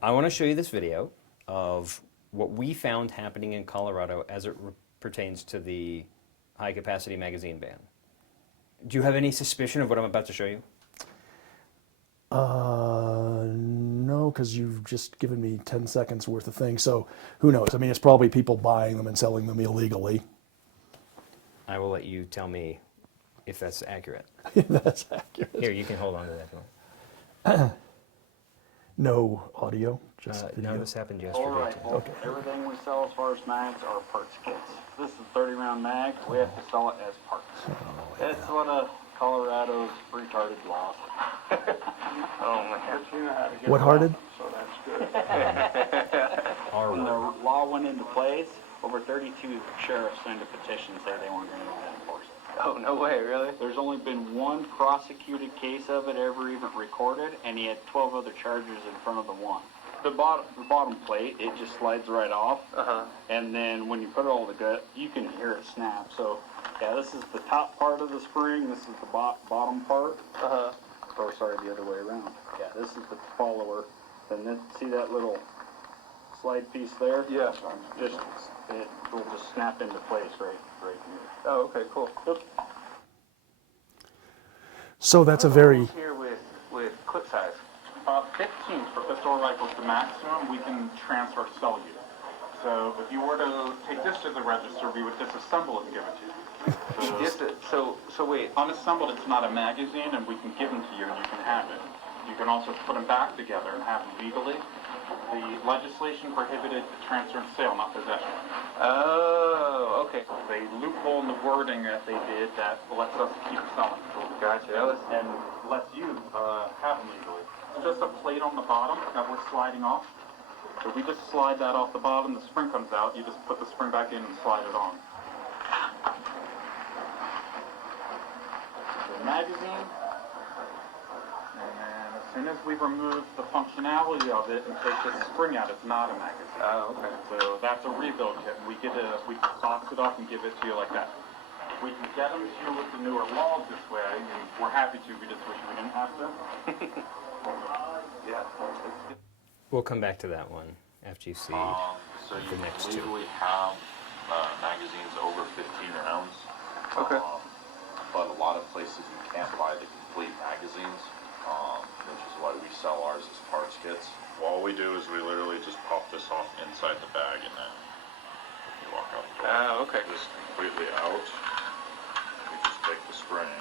I want to show you this video of what we found happening in Colorado as it pertains to the high capacity magazine ban. Do you have any suspicion of what I'm about to show you? No, because you've just given me 10 seconds worth of things. So who knows? I mean, it's probably people buying them and selling them illegally. I will let you tell me if that's accurate. That's accurate. Here, you can hold on to that if you want. No audio, just video. No, this happened yesterday. All right, too. well, everything we sell as far as mags are parts kits. This is a 30-round mag. We have to sell it as parts. That's one of Colorado's retarded laws. Oh, man. But you know how to get What-hearted? around them, so that's good. When the law went into place, over 32 sheriffs signed a petition saying they weren't going to enforce it. Oh, no way, really? There's only been one prosecuted case of it ever even recorded, and he had 12 other charges in front of the one. The bottom plate, it just slides right off, and then when you put it all together, you can hear it snap. So, yeah, this is the top part of the spring, this is the bottom part. Or sorry, the other way around. Yeah, this is the follower, and then see that little slide piece there? Yeah. It will just snap into place right here. Oh, okay, cool. Yep. So that's a very... Here with clip size. 15 for pistol rifles, the maximum we can transfer sell you. So if you were to take this to the register, we would disassemble it and give it to you. So wait. Unassembled, it's not a magazine, and we can give them to you, and you can have it. You can also put them back together and have them legally. The legislation prohibited the transfer and sale, not possession. Oh, okay. They loophole in the wording that they did that lets us keep selling. Gotcha. And lets you have them legally. It's just a plate on the bottom that we're sliding off. So we just slide that off the bottom, the spring comes out, you just put the spring back in and slide it on. The magazine, and as soon as we remove the functionality of it and take the spring out, it's not a magazine. Oh, okay. So that's a rebuild kit. We box it up and give it to you like that. We can get them to you with the newer laws this way, and we're happy to. We just wish we didn't have to. Yeah. We'll come back to that one after you see So the you next can two. legally have magazines over 15 rounds. Okay. But a lot of places you can't buy the complete magazines, which is why we sell ours as parts kits. All we do is we literally just pop this off inside the bag, and then you walk out the door. Oh, okay. This completely out. We just take the spring.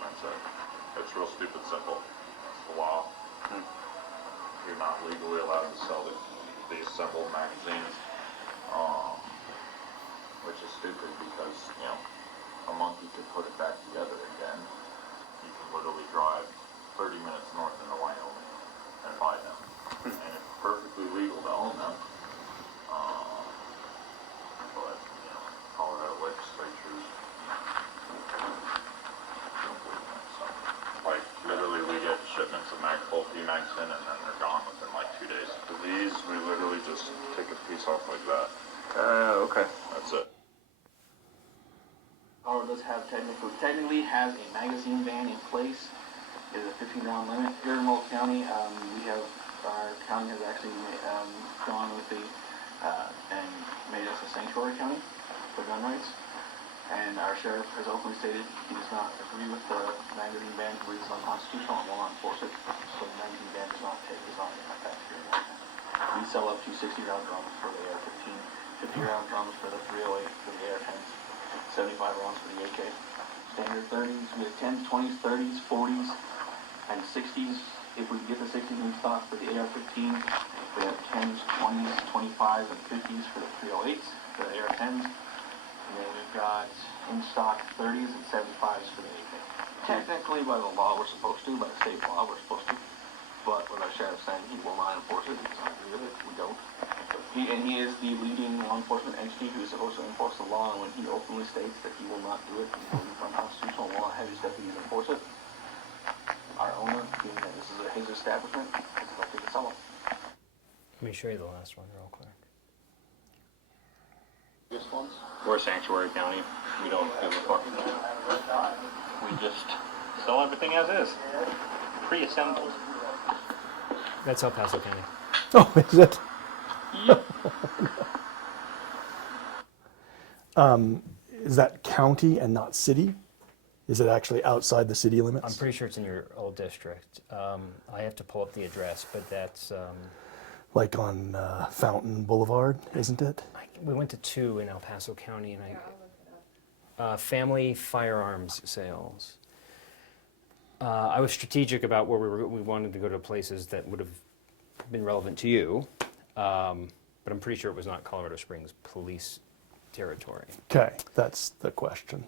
That's it. It's real stupid simple. It's the law. You're not legally allowed to sell the assembled magazines, which is stupid because, you know, a monkey could put it back together again. You can literally drive 30 minutes north into Wyoming and buy them. And it's perfectly legal to own them. But, you know, Colorado legislatures don't believe them. So, like, literally we get shipments of full P-Mags in, and then they're gone within like 2 days. For these, we literally just take a piece off like that. Oh, okay. That's it. Colorado does have technically has a magazine ban in place. It is a 15-round limit. Here in Mullet County, our county has actually gone with and made us a sanctuary county for gun rights. And our sheriff has openly stated he does not agree with the magazine ban, believes it's unconstitutional, and will not enforce it. So the magazine ban does not impact here in Mullet County. We sell up to 60-round drums for the AR-15, 50-round drums for the 308, for the AR-10s, 75 rounds for the AK. Standard 30s, we have 10s, 20s, 30s, 40s, and 60s. If we get the 60s in stock for the AR-15, we have 10s, 20s, 25s, and 50s for the 308s, for the AR-10s. And then we've got in stock 30s and 75s for the AK. Technically, by the law, we're supposed to. By the state law, we're supposed to. But with our sheriff saying he will not enforce it, he does not agree with it. We don't. He is the leading law enforcement entity who is supposed to enforce the law, and when he openly states that he will not do it, he's going from constitutional law, have his deputies enforce it. Our owner, being that this is his establishment, is elected to sell it. Let me show you the last one real quick. This ones? We're a sanctuary county. We don't give a fuck. We just sell everything as is. Pre-assembled. That's El Paso County. Oh, is it? Is that county and not city? Is it actually outside the city limits? I'm pretty sure it's in your old district. I have to pull up the address, but that's, Like on Fountain Boulevard, isn't it? we went to 2 in El Paso County, and family firearms sales. I was strategic about where we wanted to go to places that would have been relevant to you, but I'm pretty sure it was not Colorado Springs police territory. Okay, that's the question.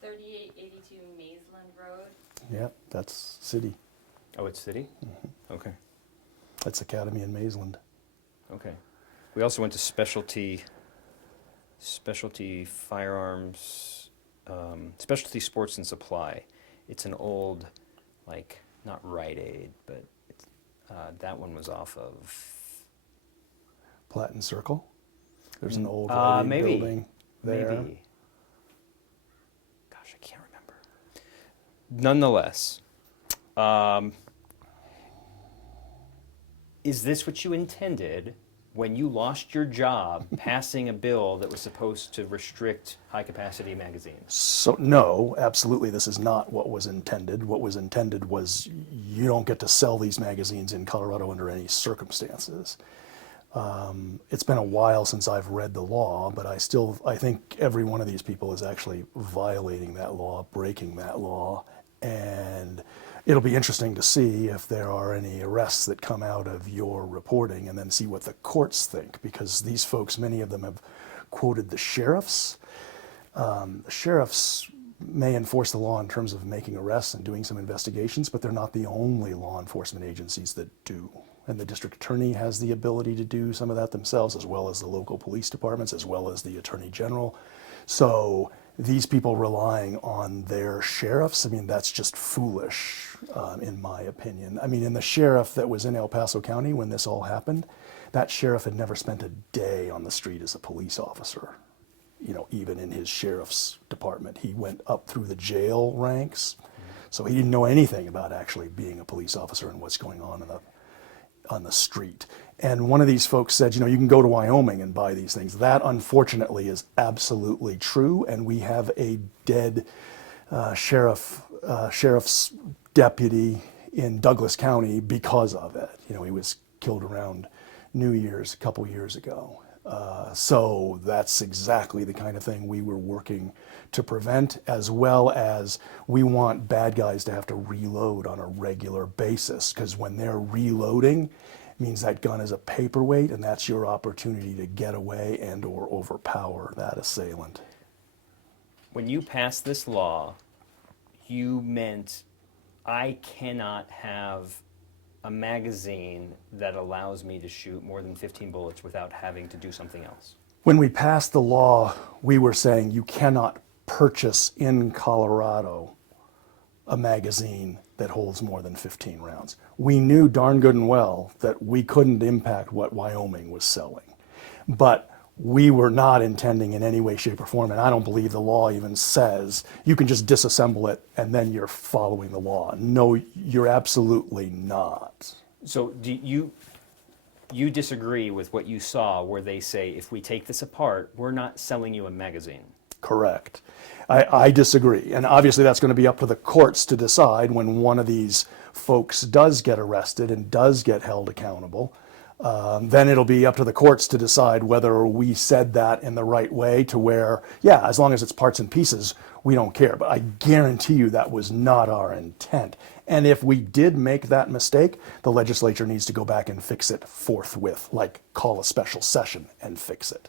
3882 Maysland Road. Yeah, that's city. Oh, it's city? Okay, That's Academy in Maysland. okay. We also went to specialty firearms, specialty sports and supply. It's an old, like, not Rite Aid, but it's, that one was off of, Platten Circle. There's an old maybe, building there. maybe. Gosh, I can't remember. Nonetheless, is this what you intended when you lost your job passing a bill that was supposed to restrict high-capacity magazines? So no, absolutely, this is not what was intended. What was intended was you don't get to sell these magazines in Colorado under any circumstances. It's been a while since I've read the law, but I think every one of these people is actually violating that law, breaking that law, and it'll be interesting to see if there are any arrests that come out of your reporting and then see what the courts think, because these folks, many of them have quoted the sheriffs. The sheriffs may enforce the law in terms of making arrests and doing some investigations, but they're not the only law enforcement agencies that do. And the district attorney has the ability to do some of that themselves, as well as the local police departments, as well as the attorney general. So these people relying on their sheriffs, I mean, that's just foolish, in my opinion. I mean, in the sheriff that was in El Paso County when this all happened, that sheriff had never spent a day on the street as a police officer. You know, even in his sheriff's department, he went up through the jail ranks. So he didn't know anything about actually being a police officer and what's going on the street. And one of these folks said, you know, you can go to Wyoming and buy these things. That, unfortunately, is absolutely true, and we have a dead sheriff's deputy in Douglas County because of it. You know, he was killed around New Year's a couple years ago. So that's exactly the kind of thing we were working to prevent, as well as we want bad guys to have to reload on a regular basis, because when they're reloading, it means that gun is a paperweight, and that's your opportunity to get away and or overpower that assailant. When you passed this law, you meant I cannot have a magazine that allows me to shoot more than 15 bullets without having to do something else. When we passed the law, we were saying you cannot purchase in Colorado a magazine that holds more than 15 rounds. We knew darn good and well that we couldn't impact what Wyoming was selling, but we were not intending in any way, shape, or form, and I don't believe the law even says you can just disassemble it and then you're following the law. No, you're absolutely not. So do you disagree with what you saw where they say, if we take this apart, we're not selling you a magazine? Correct. I disagree. And obviously that's going to be up to the courts to decide when one of these folks does get arrested and does get held accountable. Then it'll be up to the courts to decide whether we said that in the right way, to where, yeah, as long as it's parts and pieces, we don't care. But I guarantee you that was not our intent. And if we did make that mistake, the legislature needs to go back and fix it forthwith, like call a special session and fix it.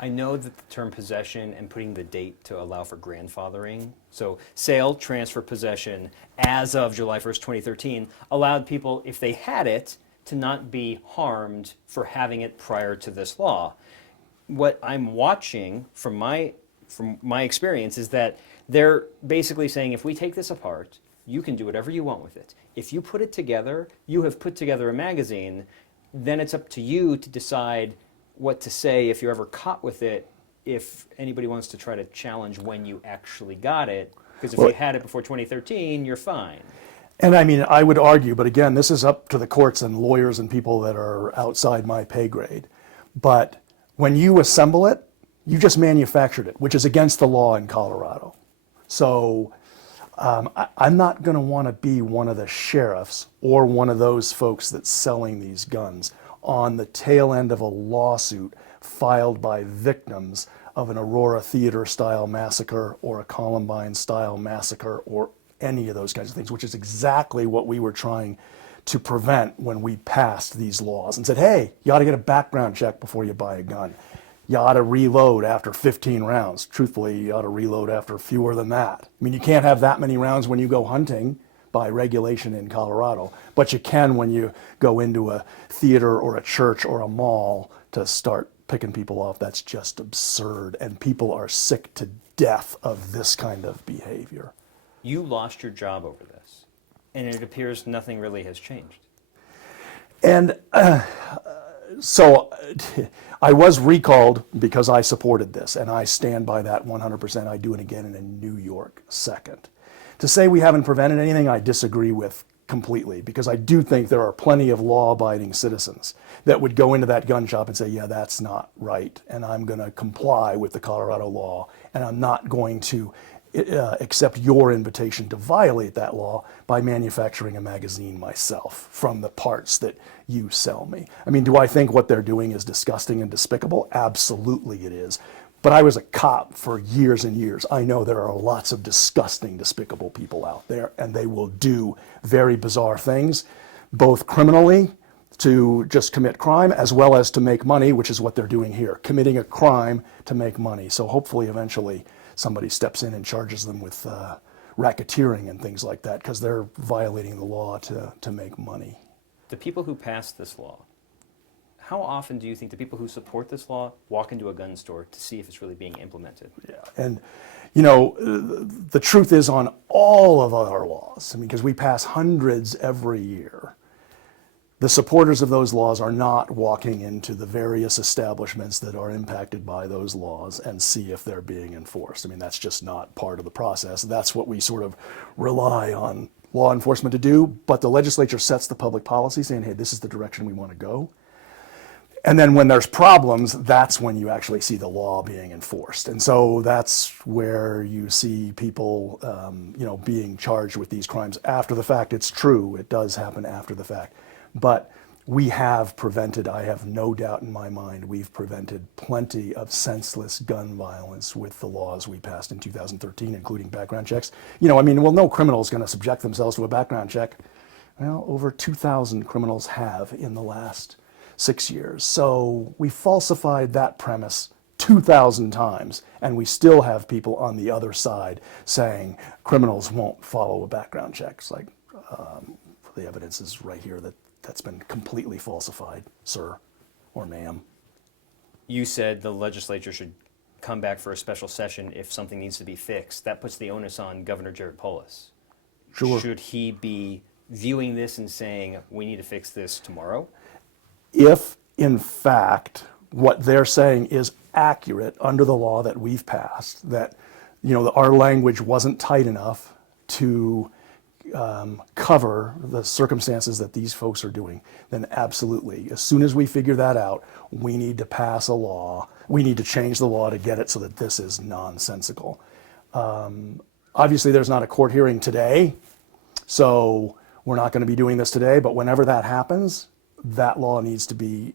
I know that the term possession and putting the date to allow for grandfathering, so sale, transfer, possession, as of July 1st, 2013, allowed people, if they had it, to not be harmed for having it prior to this law. What I'm watching from my experience is that they're basically saying, if we take this apart, you can do whatever you want with it. If you put it together, you have put together a magazine, then it's up to you to decide what to say if you're ever caught with it if anybody wants to try to challenge when you actually got it, because if Well- you had it before 2013, you're fine. And I mean, I would argue, but again, this is up to the courts and lawyers and people that are outside my pay grade. But when you assemble it, you just manufactured it, which is against the law in Colorado. So I'm not going to want to be one of the sheriffs or one of those folks that's selling these guns on the tail end of a lawsuit filed by victims of an Aurora Theater style massacre or a Columbine style massacre or any of those kinds of things, which is exactly what we were trying to prevent when we passed these laws and said, hey, you ought to get a background check before you buy a gun. You ought to reload after 15 rounds. Truthfully, you ought to reload after fewer than that. I mean, you can't have that many rounds when you go hunting by regulation in Colorado, but you can when you go into a theater or a church or a mall to start picking people off. That's just absurd, and people are sick to death of this kind of behavior. You lost your job over this, and it appears nothing really has changed. And so I was recalled because I supported this, and I stand by that 100%. I do it again in a New York second. To say we haven't prevented anything, I disagree with completely, because I do think there are plenty of law-abiding citizens that would go into that gun shop and say, yeah, that's not right, and I'm going to comply with the Colorado law, and I'm not going to accept your invitation to violate that law by manufacturing a magazine myself from the parts that you sell me. I mean, do I think what they're doing is disgusting and despicable? Absolutely it is. But I was a cop for years and years. I know there are lots of disgusting, despicable people out there, and they will do very bizarre things, both criminally to just commit crime as well as to make money, which is what they're doing here, committing a crime to make money. So hopefully eventually somebody steps in and charges them with racketeering and things like that, because they're violating the law to make money. The people who passed this law, how often do you think the people who support this law walk into a gun store to see if it's really being implemented? Yeah, and you know, the truth is on all of our laws, I mean, because we pass hundreds every year, the supporters of those laws are not walking into the various establishments that are impacted by those laws and see if they're being enforced. I mean, that's just not part of the process. That's what we sort of rely on law enforcement to do, but the legislature sets the public policy saying, hey, this is the direction we want to go. And then when there's problems, that's when you actually see the law being enforced. And so that's where you see people, being charged with these crimes after the fact. It's true, it does happen after the fact. But we have prevented, I have no doubt in my mind, we've prevented plenty of senseless gun violence with the laws we passed in 2013, including background checks. No criminal is going to subject themselves to a background check. Well, over 2,000 criminals have in the last 6 years. So we falsified that premise 2,000 times, and we still have people on the other side saying criminals won't follow a background check. It's like, the evidence is right here that's been completely falsified, sir or ma'am. You said the legislature should come back for a special session if something needs to be fixed. That puts the onus on Governor Jared Polis. Sure. Should he be viewing this and saying, we need to fix this tomorrow? If, in fact, what they're saying is accurate under the law that we've passed, that our language wasn't tight enough to cover the circumstances that these folks are doing, then absolutely. As soon as we figure that out, we need to pass a law. We need to change the law to get it so that this is nonsensical. Obviously, there's not a court hearing today, so we're not going to be doing this today, but whenever that happens, that law needs to be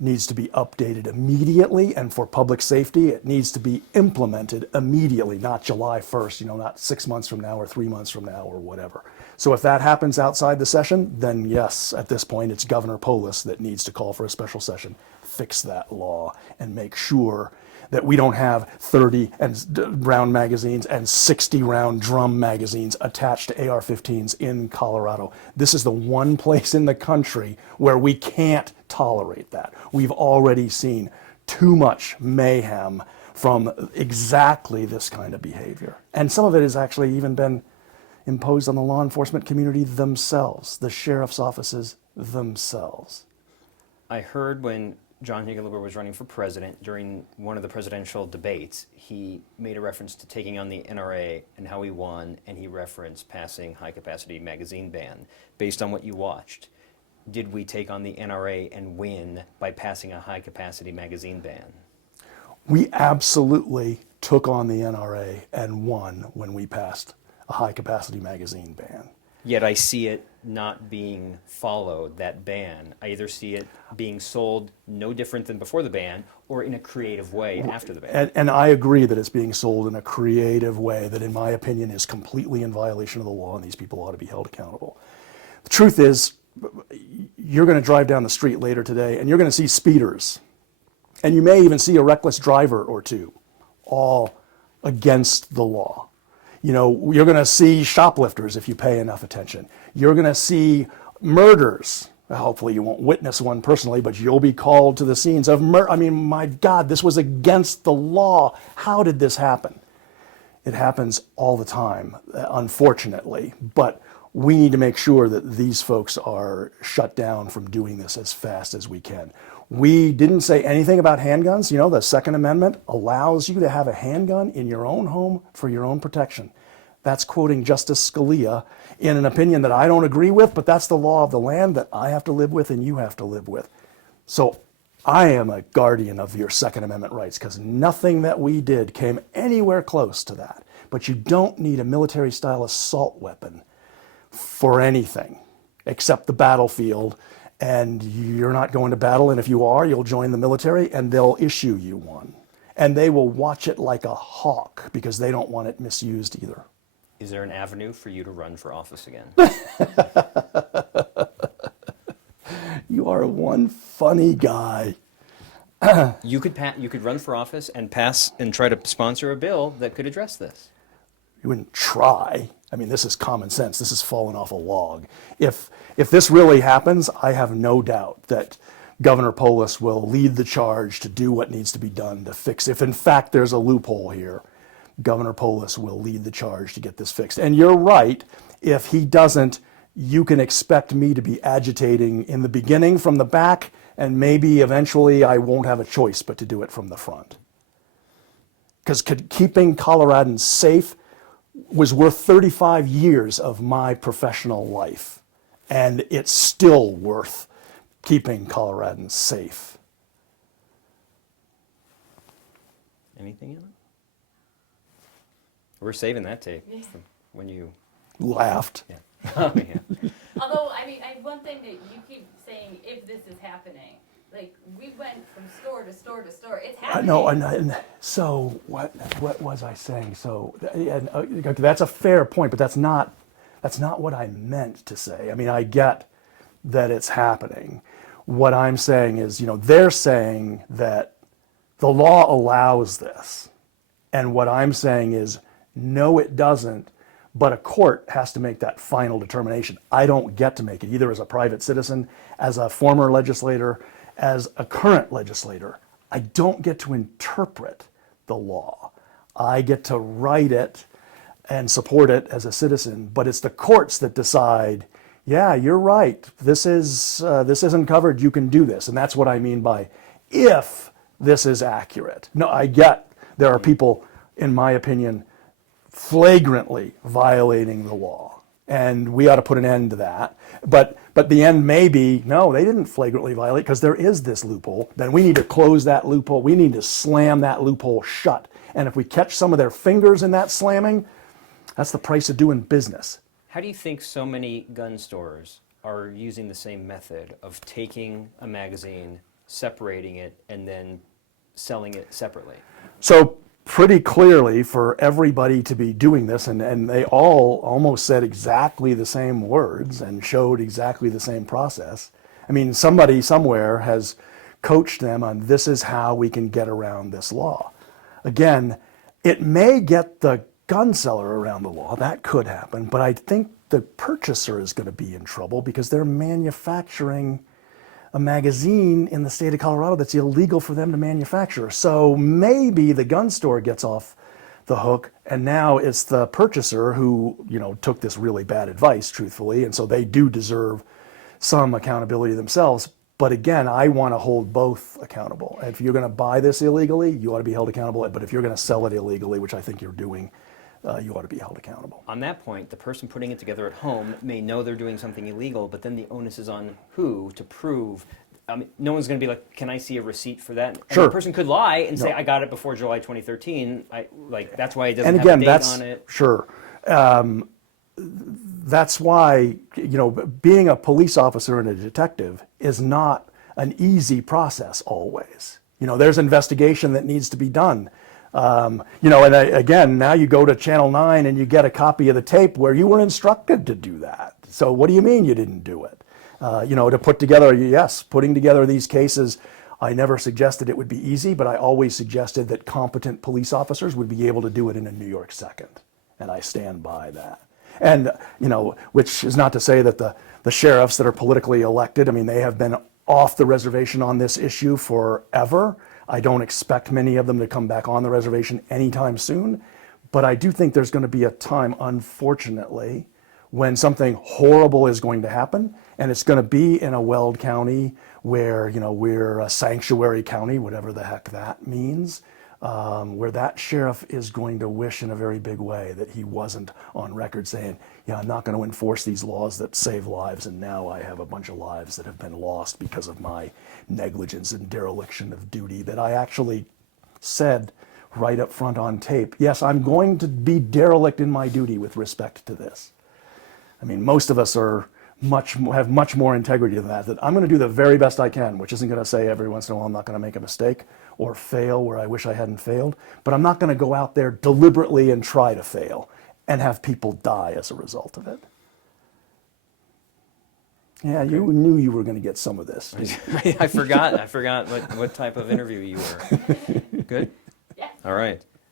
updated immediately, and for public safety, it needs to be implemented immediately, not July 1st, not 6 months from now or 3 months from now or whatever. So if that happens outside the session, then yes, at this point, it's Governor Polis that needs to call for a special session, fix that law, and make sure that we don't have 30 round magazines and 60 round drum magazines attached to AR-15s in Colorado. This is the one place in the country where we can't tolerate that. We've already seen too much mayhem from exactly this kind of behavior. And some of it has actually even been imposed on the law enforcement community themselves, the sheriff's offices themselves. I heard when John Hickenlooper was running for president, during one of the presidential debates, he made a reference to taking on the NRA and how he won, and he referenced passing high-capacity magazine ban. Based on what you watched, did we take on the NRA and win by passing a high-capacity magazine ban? We absolutely took on the NRA and won when we passed a high-capacity magazine ban. Yet I see it not being followed, that ban. I either see it being sold no different than before the ban or in a creative way after the ban. And I agree that it's being sold in a creative way that, in my opinion, is completely in violation of the law, and these people ought to be held accountable. The truth is, you're going to drive down the street later today, and you're going to see speeders. And you may even see a reckless driver or two, all against the law. You know, you're going to see shoplifters if you pay enough attention. You're going to see murders. Hopefully you won't witness one personally, but you'll be called to the scenes of murder. I mean, my God, this was against the law. How did this happen? It happens all the time, unfortunately. But we need to make sure that these folks are shut down from doing this as fast as we can. We didn't say anything about handguns. You know, the Second Amendment allows you to have a handgun in your own home for your own protection. That's quoting Justice Scalia in an opinion that I don't agree with, but that's the law of the land that I have to live with and you have to live with. So I am a guardian of your Second Amendment rights because nothing that we did came anywhere close to that. But you don't need a military-style assault weapon for anything except the battlefield. And you're not going to battle, and if you are, you'll join the military, and they'll issue you one. And they will watch it like a hawk because they don't want it misused either. Is there an avenue for you to run for office again? You are one funny guy. You could run for office and pass and try to sponsor a bill that could address this. You wouldn't try. I mean, this is common sense. This is falling off a log. If this really happens, I have no doubt that Governor Polis will lead the charge to do what needs to be done to fix. If in fact there's a loophole here, Governor Polis will lead the charge to get this fixed. And you're right, if he doesn't, you can expect me to be agitating in the beginning from the back, and maybe eventually I won't have a choice but to do it from the front. Because keeping Coloradans safe was worth 35 years of my professional life, and it's still worth keeping Coloradans safe. Anything in it? We're saving that tape from when you Laughed. Yeah. Oh, yeah. Although, I mean, one thing that you keep saying, if this is happening, like, we went from store to store to store. It's happening. No, and so what was I saying? So and, that's a fair point, but that's not what I meant to say. I mean, I get that it's happening. What I'm saying is, they're saying that the law allows this, and what I'm saying is, no, it doesn't. But a court has to make that final determination. I don't get to make it, either as a private citizen, as a former legislator, as a current legislator. I don't get to interpret the law. I get to write it and support it as a citizen, but it's the courts that decide, yeah, you're right, this isn't covered, you can do this. And that's what I mean by if this is accurate. No, I get there are people, in my opinion, flagrantly violating the law, and we ought to put an end to that. But the end may be, no, they didn't flagrantly violate because there is this loophole. Then we need to close that loophole. We need to slam that loophole shut. And if we catch some of their fingers in that slamming, that's the price of doing business. How do you think so many gun stores are using the same method of taking a magazine, separating it, and then selling it separately? So pretty clearly for everybody to be doing this, and they all almost said exactly the same words and showed exactly the same process. I mean, somebody somewhere has coached them on this is how we can get around this law. Again, it may get the gun seller around the law, that could happen, but I think the purchaser is going to be in trouble because they're manufacturing a magazine in the state of Colorado that's illegal for them to manufacture. So maybe the gun store gets off the hook, and now it's the purchaser who, took this really bad advice, truthfully, and so they do deserve some accountability themselves. But again, I want to hold both accountable. If you're going to buy this illegally, you ought to be held accountable. But if you're going to sell it illegally, which I think you're doing, you ought to be held accountable. On that point, the person putting it together at home may know they're doing something illegal, but then the onus is on who to prove. I mean, no one's going to be like, "Can I see a receipt for that?" And Sure. the person could lie and say, No. "I got it before July 2013." That's why it doesn't And have again, a date that's on it. sure. That's why, being a police officer and a detective is not an easy process always. There's investigation that needs to be done. Again, now you go to Channel 9 and you get a copy of the tape where you were instructed to do that. So what do you mean you didn't do it? To put together, putting together these cases, I never suggested it would be easy, but I always suggested that competent police officers would be able to do it in a New York second. And I stand by that. And, which is not to say that the sheriffs that are politically elected, I mean, they have been off the reservation on this issue forever. I don't expect many of them to come back on the reservation anytime soon. But I do think there's going to be a time, unfortunately, when something horrible is going to happen. And it's going to be in a Weld County where, we're a sanctuary county, whatever the heck that means. Where that sheriff is going to wish in a very big way that he wasn't on record saying, I'm not going to enforce these laws that save lives, and now I have a bunch of lives that have been lost because of my negligence and dereliction of duty that I actually said right up front on tape. Yes, I'm going to be derelict in my duty with respect to this. I mean, most of us have much more integrity than that I'm going to do the very best I can, which isn't going to say every once in a while I'm not going to make a mistake or fail where I wish I hadn't failed, but I'm not going to go out there deliberately and try to fail and have people die as a result of it. Yeah, you knew you were going to get some of this. I forgot what type of interview you were. Good? Yeah. All right.